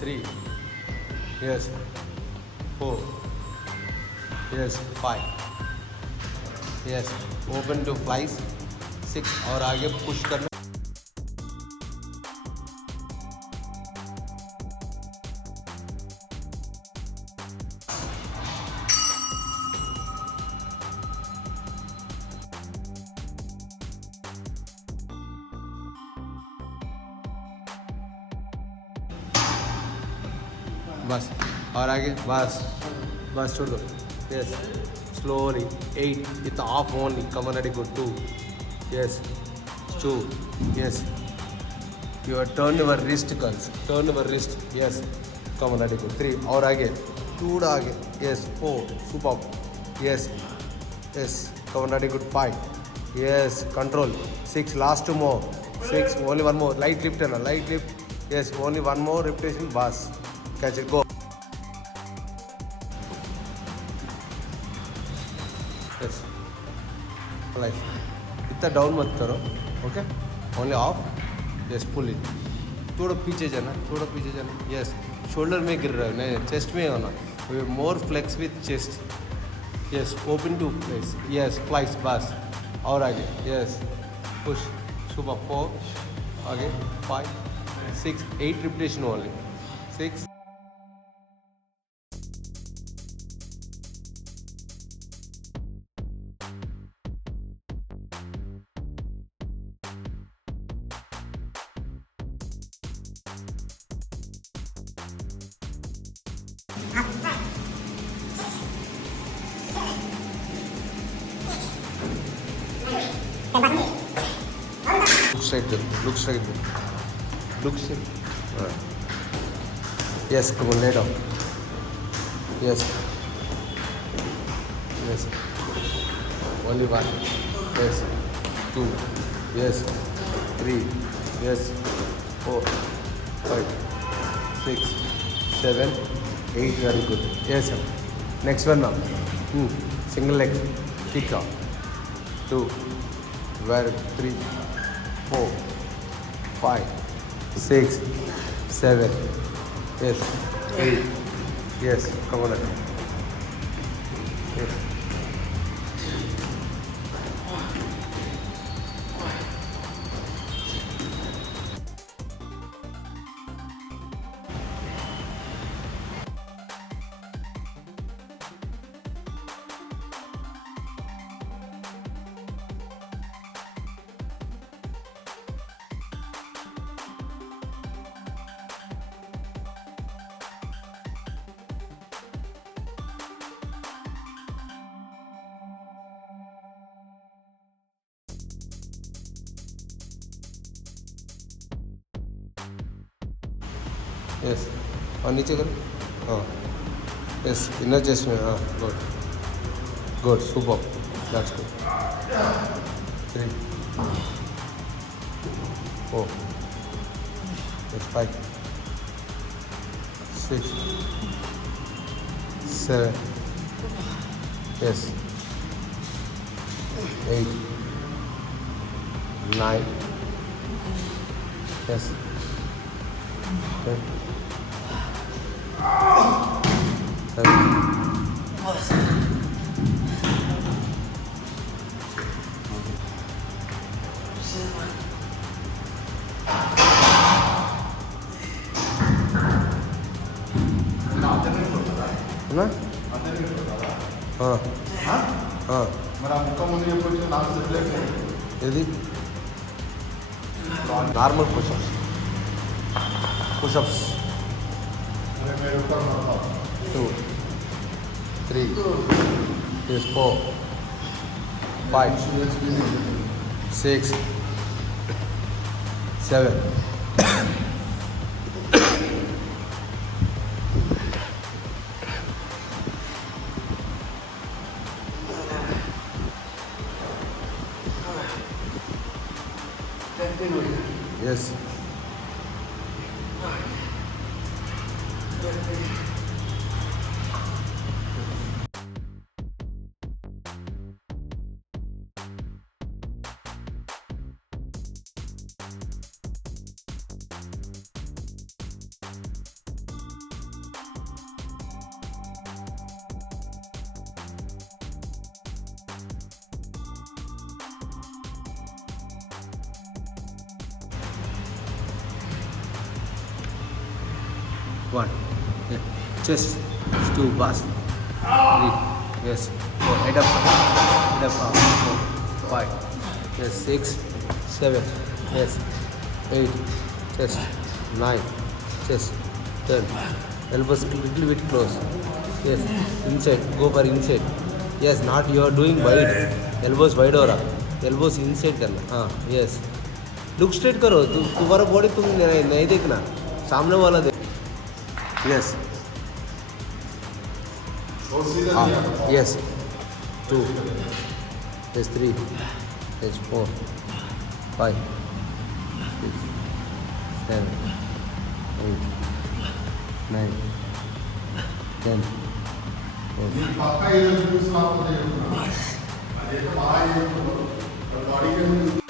3. Yes. 4. Yes. 5. Yes. Open to flies. 6 और आगे push करना. बस और आगे बस छोड़ दो. Yes. Slowly. 8. It's off only. Come on, ready, go. 2. Yes. 2. Yes. You are turn your wrist, girls. Turn your wrist. Yes. Come on, ready, go. 3. और आगे. 2 आगे. Yes. 4. Super. Yes. Yes. Come on, ready, good. 5. Yes. Control. 6. Last 2 more. 6. Only one more. Light lift and light lift. Yes. Only one more repetition. Bus. Catch it. Go. Yes. Life. इतना down मत करो. Okay. Only off. Yes. Pull it. थोड़ा पीछे जाना. Yes. Shoulder में गिर रहा है. नहीं, चेस्ट में होना. More flex with chest. Yes. Open to place. Yes. Flies. बस और आगे. यस. पुश. सुपर. 4 आगे. 5 6 8 repetition only. 6. Look straight. Yes, come on, lay down. Yes. Only 1. Yes. 2. Yes. 3. Yes. 4. 5. 6. 7. 8. Very good. Yes, sir. Next one now. Single leg. Kick out. 2. Very good. 3. 4. 5. 6. 7. Yes. 8. Yes. Come on. Yes. Yes. और नीचे करो. हाँ. Yes. Inner chest में. हाँ. Good. Super. That's good. 3. 4. Yes. 5. 6. 7. Yes. 8. 9. Yes. 10. 'Normal push-ups. 2, 3, 4, 5, 6, 7. Yes. 1. Yeah. Chest. 2. Bas. 3. Yes. 4. Head up. Head up. 4. 5. Yes. 6. 7. Yes. 8. Chest. 9. Chest. 10. Elbows a little bit close. Yes. Inside. Go for inside. Yes. Not you are doing wide. Elbows wide or elbows inside करना. हाँ. Yes. Look straight करो. तुम्हारा body तुम नहीं देखना, सामने वाला देख. यस. यस. 2. यस. 3. यस. 4. 5. 6. 7. 8. 9. 10. 11.